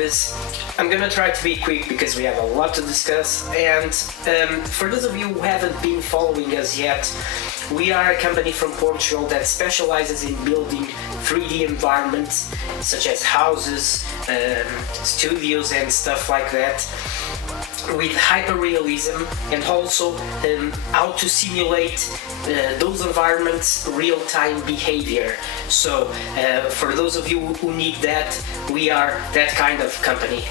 Archviz. I'm gonna try to be quick because we have a lot to discuss, and for those of you who haven't been following us yet, we are a company from Portugal that specializes in building 3D environments such as houses, studios and stuff like that, with hyperrealism, and also how to simulate those environments real-time behavior. So for those of you who need that, we are that kind of company.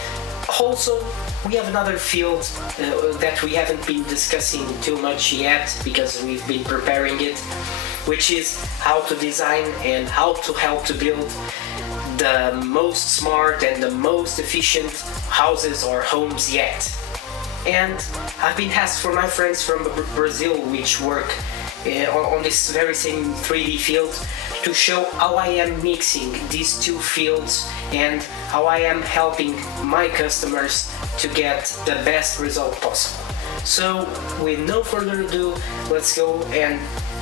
Also, we have another field that we haven't been discussing too much yet because we've been preparing it, which is how to design and how to help to build the most smart and the most efficient houses or homes yet. And I've been asked for my friends from Brazil, which work on this very same 3D field, to show how I am mixing these two fields and how I am helping my customers to get the best result possible. So with no further ado, let's go and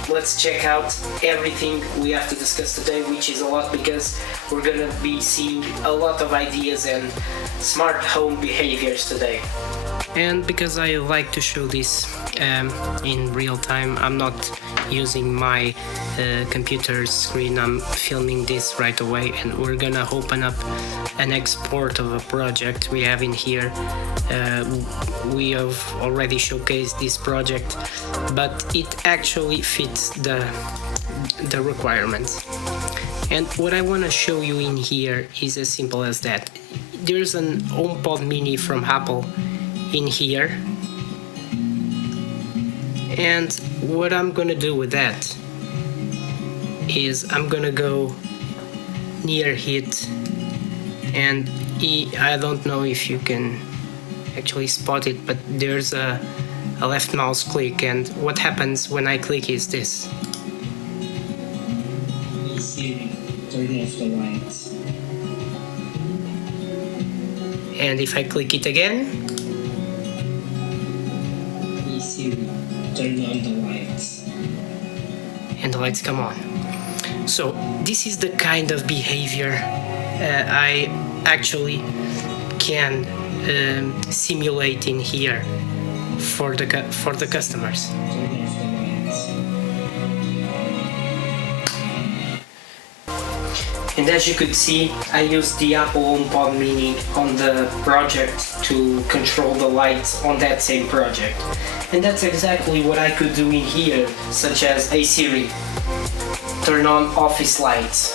let's check out everything we have to discuss today, which is a lot because we're gonna be seeing a lot of ideas and smart home behaviors today. And because I like to show this in real time, I'm not using my computer screen, I'm filming this right away, and we're gonna open up an export of a project we have in here. We have already showcased this project, but it actually fits the requirements. And what I want to show you in here is as simple as that. There's an HomePod Mini from Apple in here, and what I'm gonna do with that is I'm gonna go near it, and I don't know if you can actually spot it, but there's a left mouse click, and what happens when I click is this. Siri, turn off the lights. And if I click it again, Siri, turn on the lights. and the lights come on. So this is the kind of behavior I actually can simulate in here for the customers. Turn off the lights. And as you could see, I used the Apple HomePod Mini on the project to control the lights on that same project. And that's exactly what I could do in here, such as, "Hey Siri, turn on office lights."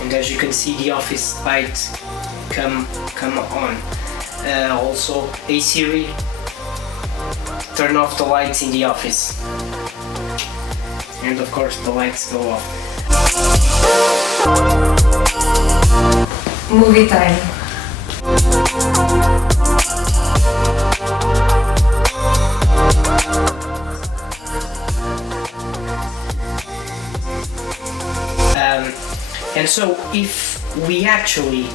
And as you can see, the office lights come on. Also, "Hey Siri, turn off the lights in the office." And of course the lights go off. Movie time. And so if we actually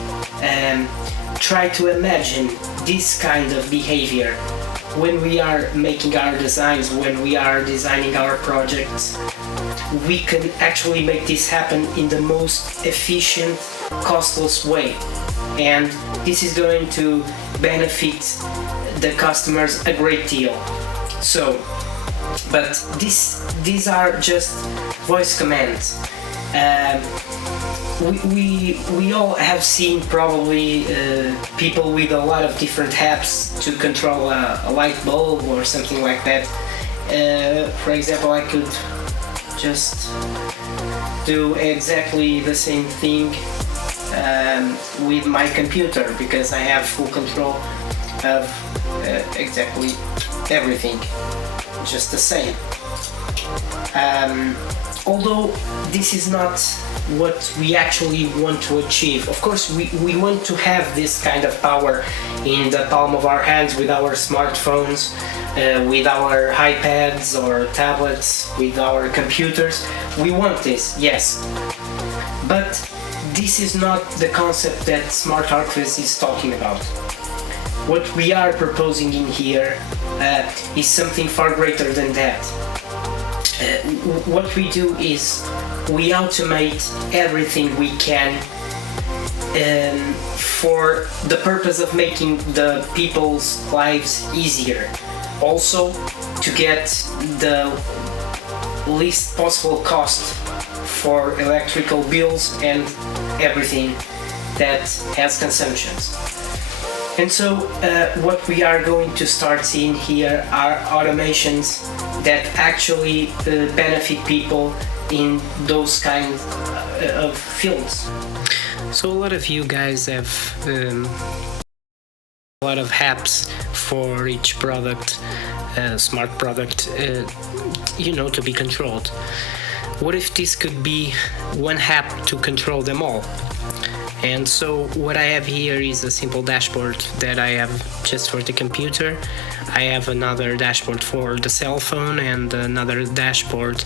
try to imagine this kind of behavior when we are making our designs, when we are designing our projects, we can actually make this happen in the most efficient, costless way. And this is going to benefit the customers a great deal. So, but these are just voice commands. We all have seen probably people with a lot of different apps to control a light bulb or something like that. For example, I could just do exactly the same thing with my computer because I have full control of exactly everything, just the same. Although this is not what we actually want to achieve. Of course, we want to have this kind of power in the palm of our hands with our smartphones, with our iPads or tablets, with our computers. We want this, yes. But this is not the concept that Smart Archviz is talking about. What we are proposing in here is something far greater than that. What we do is we automate everything we can for the purpose of making the people's lives easier. Also, to get the least possible cost for electrical bills and everything that has consumptions. And so what we are going to start seeing here are automations that actually benefit people in those kinds of fields. So a lot of you guys have a lot of apps for each product, smart product, to be controlled. What if this could be one app to control them all? And so what I have here is a simple dashboard that I have just for the computer. I have another dashboard for the cell phone and another dashboard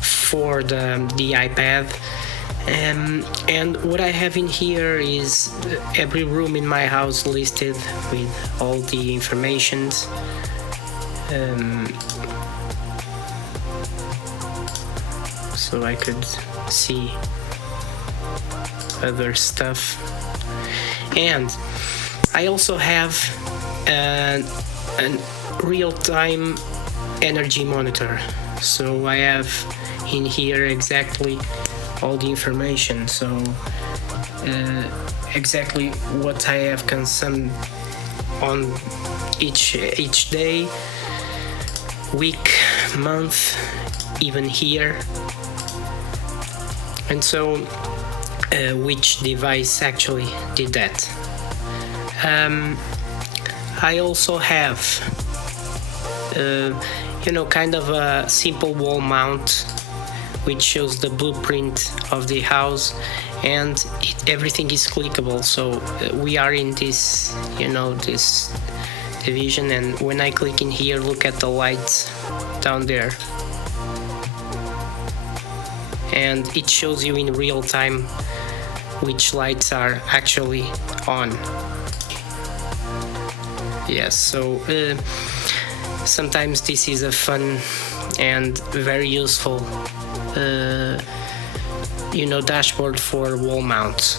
for the iPad. And what I have in here is every room in my house listed with all the informations. So I could see other stuff. And I also have a real-time energy monitor. So I have in here exactly all the information. So exactly what I have consumed on each day, week, month, even here. And so which device actually did that. I also have kind of a simple wall mount which shows the blueprint of the house, and everything is clickable. So we are in this this division, and when I click in here, look at the lights down there, and it shows you in real time which lights are actually on. Yes, so sometimes this is a fun and very useful dashboard for wall mounts.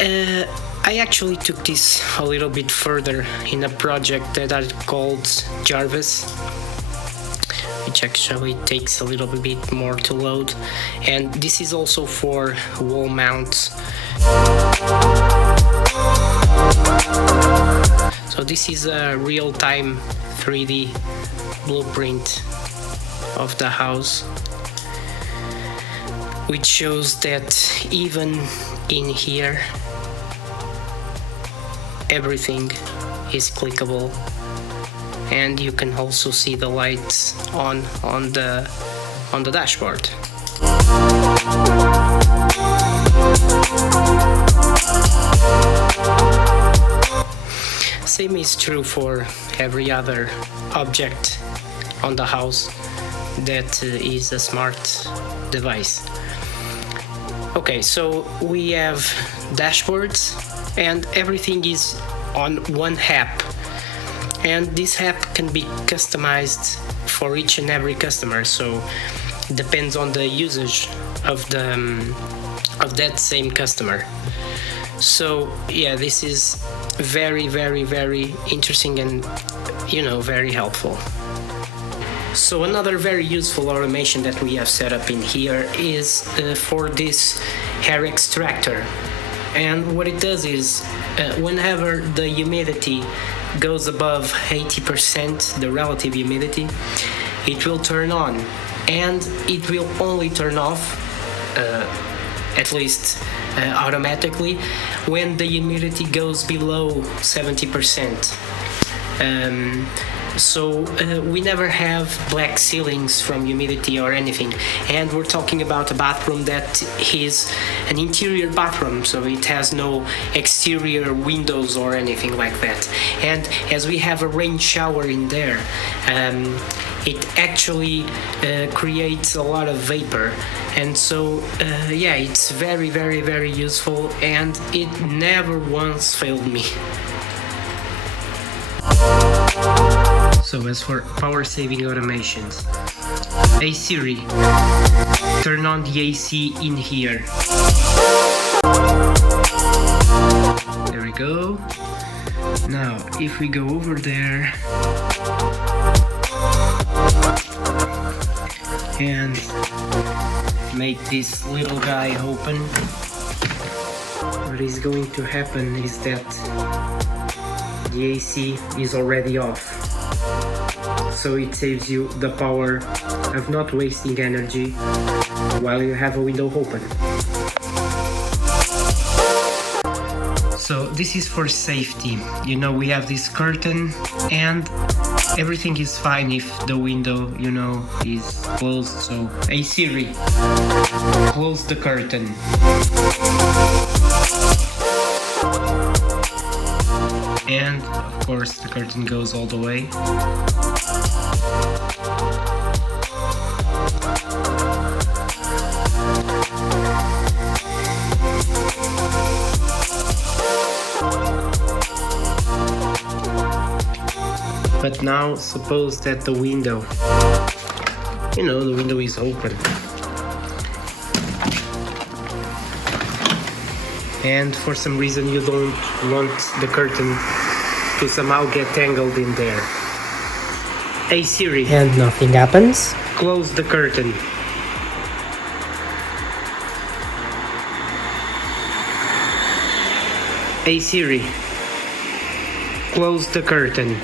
I actually took this a little bit further in a project that I called Jarvis, which actually takes a little bit more to load, and this is also for wall mounts. So this is a real-time 3D blueprint of the house, which shows that even in here everything is clickable, and you can also see the lights on the dashboard. Same is true for every other object on the house that is a smart device. Okay, so we have dashboards, and everything is on one app, and this app can be customized for each and every customer, so it depends on the usage of that same customer. So yeah, this is very, very, very interesting and very helpful. So another very useful automation that we have set up in here is for this hair extractor. And what it does is whenever the humidity goes above 80%, the relative humidity, it will turn on, and it will only turn off, at least automatically, when the humidity goes below 70%. So we never have black ceilings from humidity or anything, and we're talking about a bathroom that is an interior bathroom, so it has no exterior windows or anything like that. And as we have a rain shower in there, it actually creates a lot of vapor, and so it's very, very, very useful, and it never once failed me. So as for power saving automations, hey Siri, turn on the AC in here. There There we go. Now, if we go over there and make this little guy open, what is going to happen is that the AC is already off. So it saves you the power of not wasting energy while you have a window open. So this is for safety. You know, we have this curtain and everything is fine if the window, you know, is closed. So, hey Siri, close the curtain. And of course the curtain goes all the way. But now suppose that the window, you know, the window is open. And for some reason you don't want the curtain to somehow get tangled in there. Hey Siri. And nothing happens. Close the curtain. Hey Siri. Close the curtain.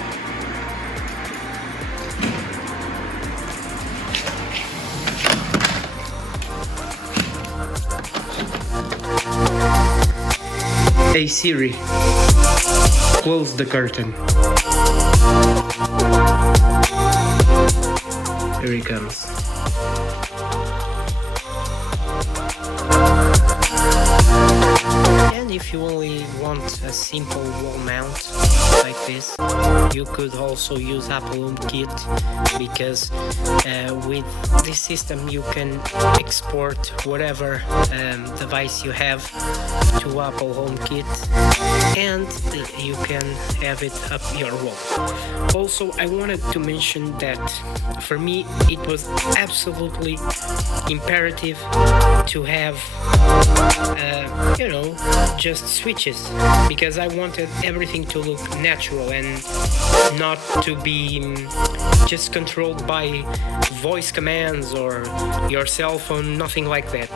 Hey Siri, close the curtain. Here he comes. And if you only want a simple wall mount like this, you could also use Apple HomeKit, because with this system you can export whatever device you have to Apple HomeKit and you can have it up your wall. Also, I wanted to mention that for me it was absolutely imperative to have just switches, because I wanted everything to look natural and not to be just controlled by voice commands or your cell phone, nothing like that.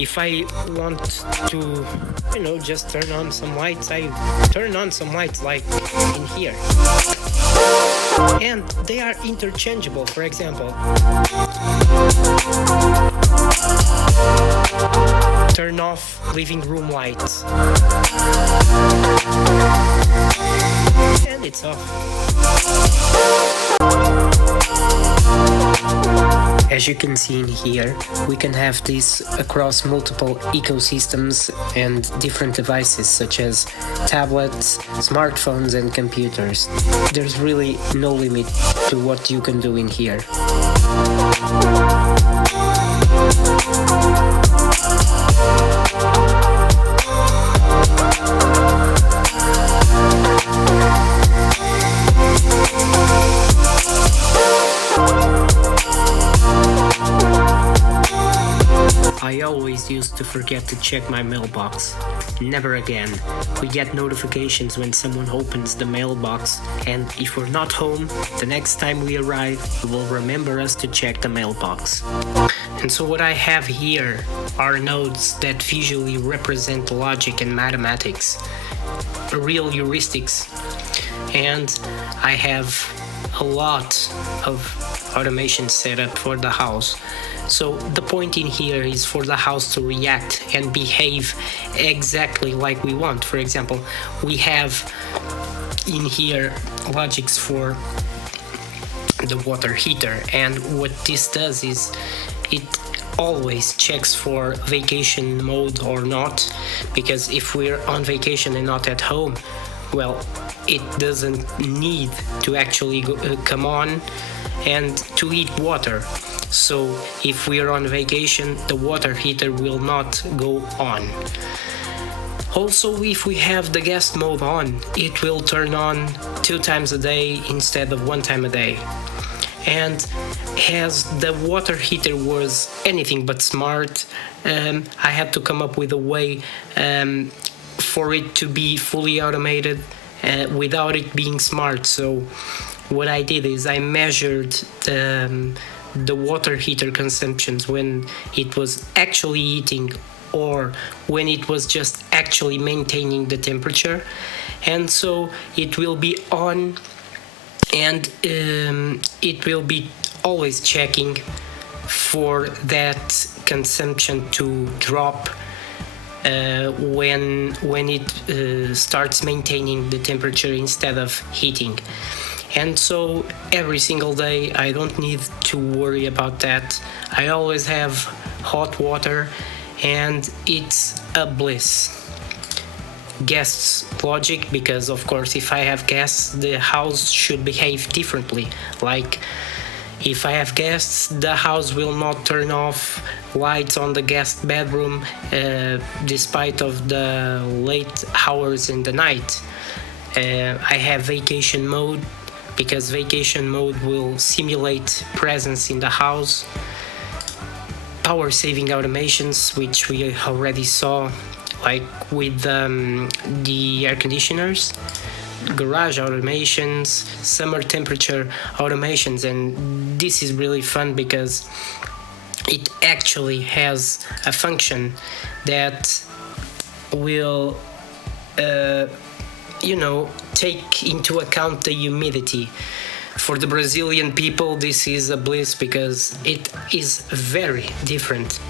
If I want to, just turn on some lights, I turn on some lights like in here. And they are interchangeable. For example, turn off living room lights. And it's off. As you can see in here, we can have this across multiple ecosystems and different devices such as tablets, smartphones and computers. There's really no limit to what you can do in here. I always used to forget to check my mailbox. Never again. We get notifications when someone opens the mailbox, and if we're not home, the next time we arrive, it will remember us to check the mailbox. And so what I have here are nodes that visually represent logic and mathematics, real heuristics, and I have a lot of automation set up for the house. So the point in here is for the house to react and behave exactly like we want. For example, we have in here logics for the water heater, and what this does is it always checks for vacation mode or not, because if we're on vacation and not at home, well, it doesn't need to actually come on and to heat water. So if we are on vacation, the water heater will not go on. Also, if we have the guest mode on, it will turn on 2 times a day instead of 1 time a day. And as the water heater was anything but smart, I had to come up with a way for it to be fully automated without it being smart. So what I did is I measured the water heater consumptions when it was actually heating or when it was just actually maintaining the temperature. And so it will be on, and it will be always checking for that consumption to drop when it starts maintaining the temperature instead of heating. And so every single day I don't need to worry about that. I always have hot water, and it's a bliss. Guests logic, because of course if I have guests, the house should behave differently. Like if I have guests, the house will not turn off lights on the guest bedroom despite of the late hours in the night. I have vacation mode, because vacation mode will simulate presence in the house. Power saving automations, which we already saw, like with the air conditioners, garage automations, summer temperature automations. And this is really fun because it actually has a function that will take into account the humidity. For the Brazilian people, this is a bliss because it is very different,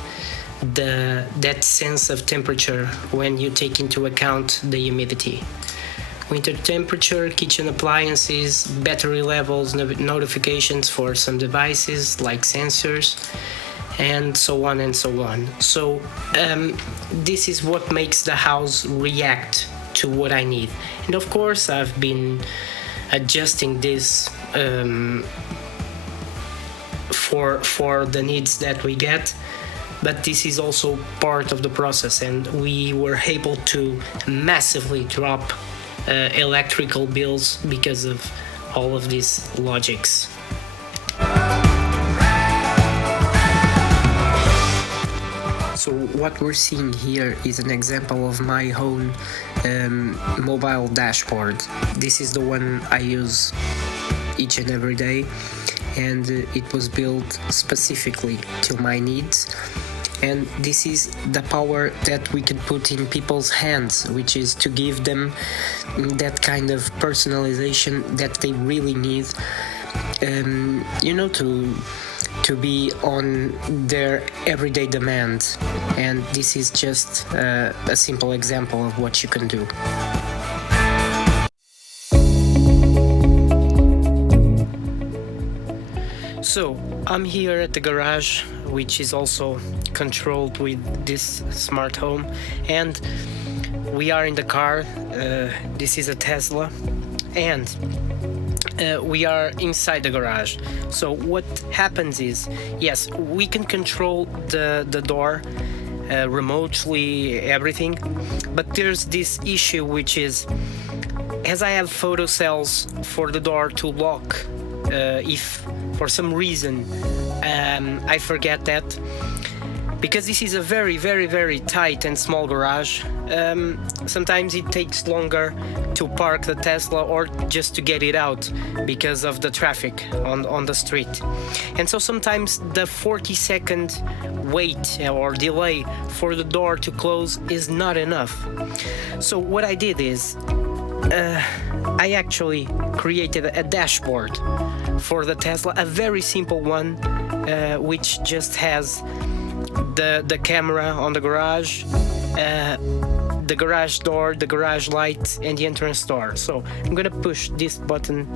that sense of temperature, when you take into account the humidity. Winter temperature, kitchen appliances, battery levels, notifications for some devices like sensors, and so on and so on. So this is what makes the house react to what I need. And of course I've been adjusting this for the needs that we get, but this is also part of the process, and we were able to massively drop electrical bills because of all of these logics. So what we're seeing here is an example of my own mobile dashboard. This is the one I use each and every day, and it was built specifically to my needs. And this is the power that we can put in people's hands, which is to give them that kind of personalization that they really need, to be on their everyday demand. And this is just a simple example of what you can do. So I'm here at the garage, which is also controlled with this smart home, and we are in the car. This is a Tesla, and we are inside the garage. So what happens is, yes, we can control the door remotely, everything, but there's this issue, which is, as I have photo cells for the door to lock, if for some reason I forget that, because this is a very, very, very tight and small garage, sometimes it takes longer to park the Tesla or just to get it out because of the traffic on the street. And so sometimes the 40-second wait or delay for the door to close is not enough. So what I did is I actually created a dashboard for the Tesla, a very simple one, which just has the camera on the garage, the garage door, the garage light, and the entrance door. So I'm gonna push this button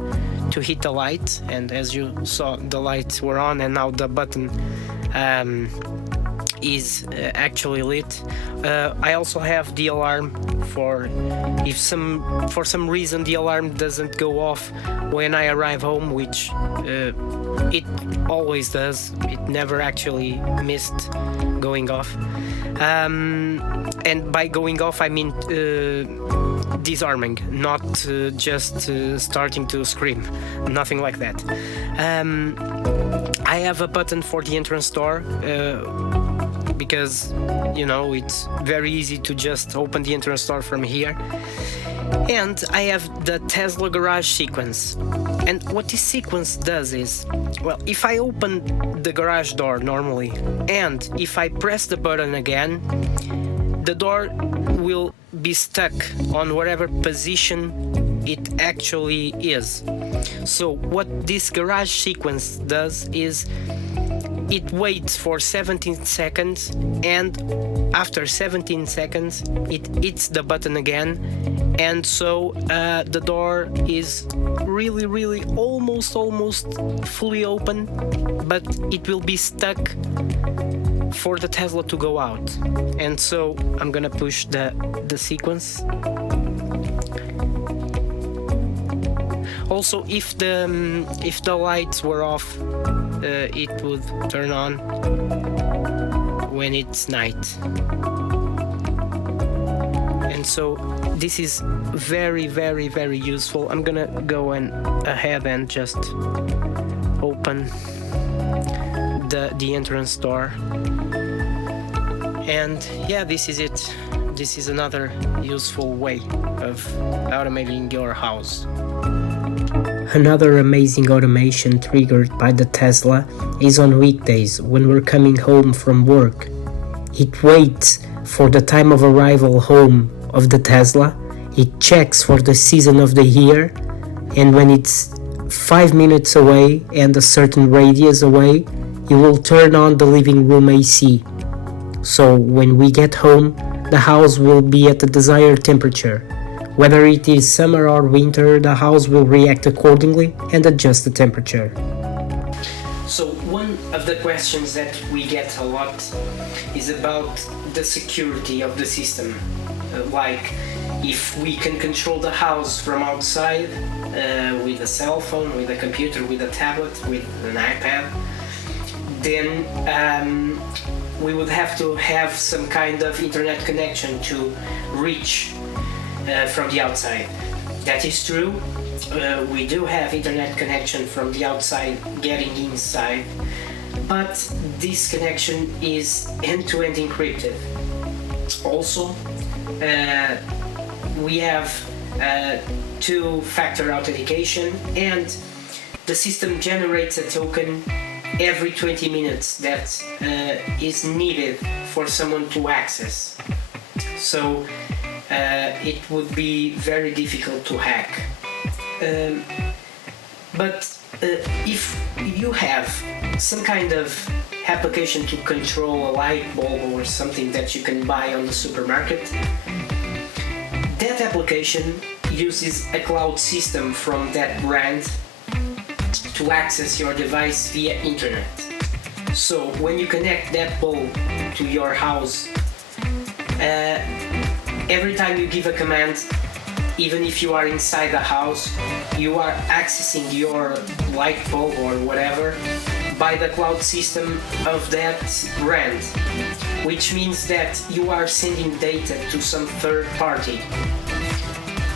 to hit the light, and as you saw, the lights were on, and now the button is actually lit. I also have the alarm for if for some reason the alarm doesn't go off when I arrive home, which it always does. It never actually missed going off. And by going off, I mean disarming, not just starting to scream, nothing like that. I have a button for the entrance door, because it's very easy to just open the internet store from here. And I have the Tesla garage sequence. And what this sequence does is, well, if I open the garage door normally and if I press the button again, the door will be stuck on whatever position it actually is. So what this garage sequence does is it waits for 17 seconds, and after 17 seconds it hits the button again, and so the door is really almost fully open, but it will be stuck for the Tesla to go out. And so I'm gonna push the sequence. Also, if the lights were off, it would turn on when it's night. And so this is very useful. I'm gonna go ahead and just open the entrance door. And yeah, this is it. This is another useful way of automating your house. Another amazing automation triggered by the Tesla is on weekdays when we're coming home from work. It waits for the time of arrival home of the Tesla, it checks for the season of the year, and when it's 5 minutes away and a certain radius away, it will turn on the living room AC. So when we get home, the house will be at the desired temperature. Whether it is summer or winter, the house will react accordingly and adjust the temperature. So one of the questions that we get a lot is about the security of the system. Like if we can control the house from outside with a cell phone, with a computer, with a tablet, with an iPad, then we would have to have some kind of internet connection to reach from the outside. That is true. We do have internet connection from the outside getting inside, but this connection is end-to-end encrypted. Also, we have two-factor authentication, and the system generates a token every 20 minutes that is needed for someone to access. So it would be very difficult to hack. But if you have some kind of application to control a light bulb or something that you can buy on the supermarket, that application uses a cloud system from that brand to access your device via internet. So when you connect that bulb to your house, every time you give a command, even if you are inside the house, you are accessing your light bulb or whatever by the cloud system of that brand, which means that you are sending data to some third party.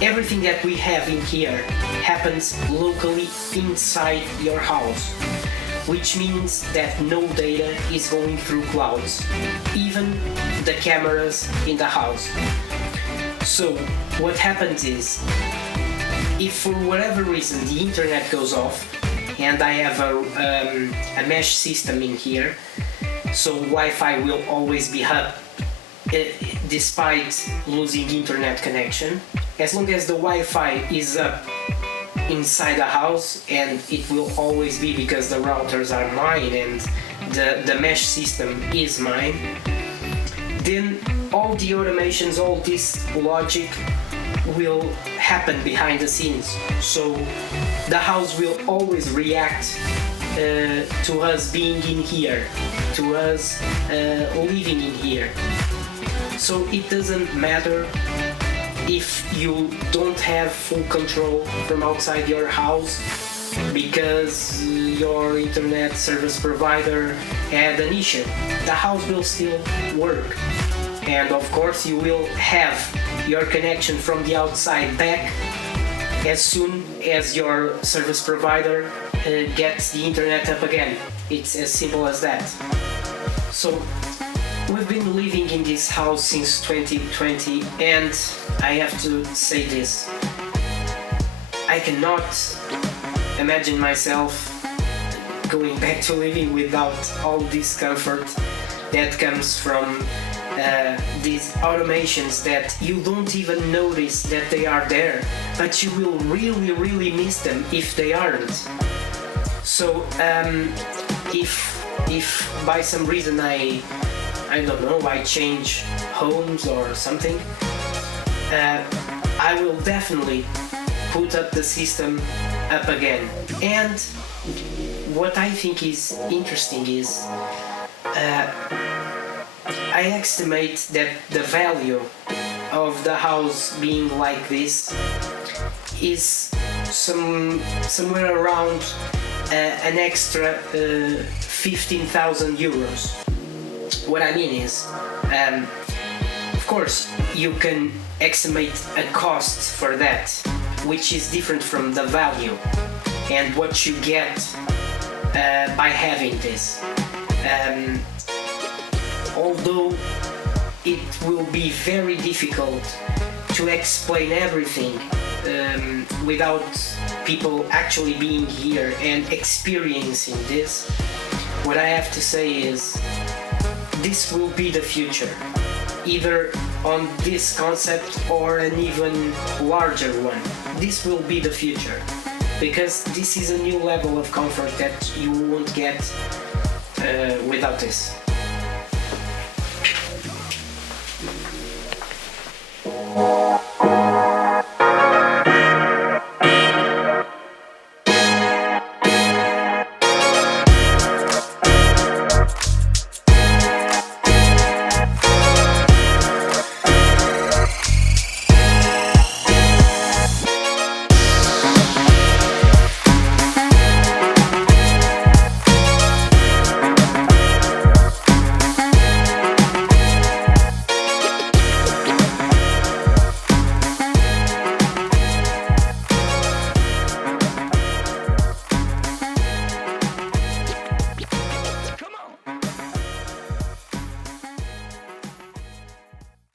Everything that we have in here happens locally inside your house, which means that no data is going through clouds, even the cameras in the house. So what happens is, if for whatever reason the internet goes off, and I have a mesh system in here, so Wi-Fi will always be up despite losing internet connection. As long as the Wi-Fi is up inside the house, and it will always be because the routers are mine and the mesh system is mine, then all the automations, all this logic will happen behind the scenes. So the house will always react to us being in here, to us living in here. So it doesn't matter if you don't have full control from outside your house because your internet service provider had an issue. The house will still work. And of course you will have your connection from the outside back as soon as your service provider gets the internet up again. It's as simple as that. So we've been living in this house since 2020, and I have to say this. I cannot imagine myself going back to living without all this comfort that comes from these automations that you don't even notice that they are there, but you will really miss them if they aren't. So if by some reason I don't know, I change homes or something, I will definitely put up the system up again. And what I think is interesting is I estimate that the value of the house being like this is somewhere around an extra 15,000 euros. What I mean is, of course, you can estimate a cost for that, which is different from the value and what you get by having this. Although it will be very difficult to explain everything without people actually being here and experiencing this, what I have to say is this will be the future, either on this concept or an even larger one. This will be the future, because this is a new level of comfort that you won't get without this.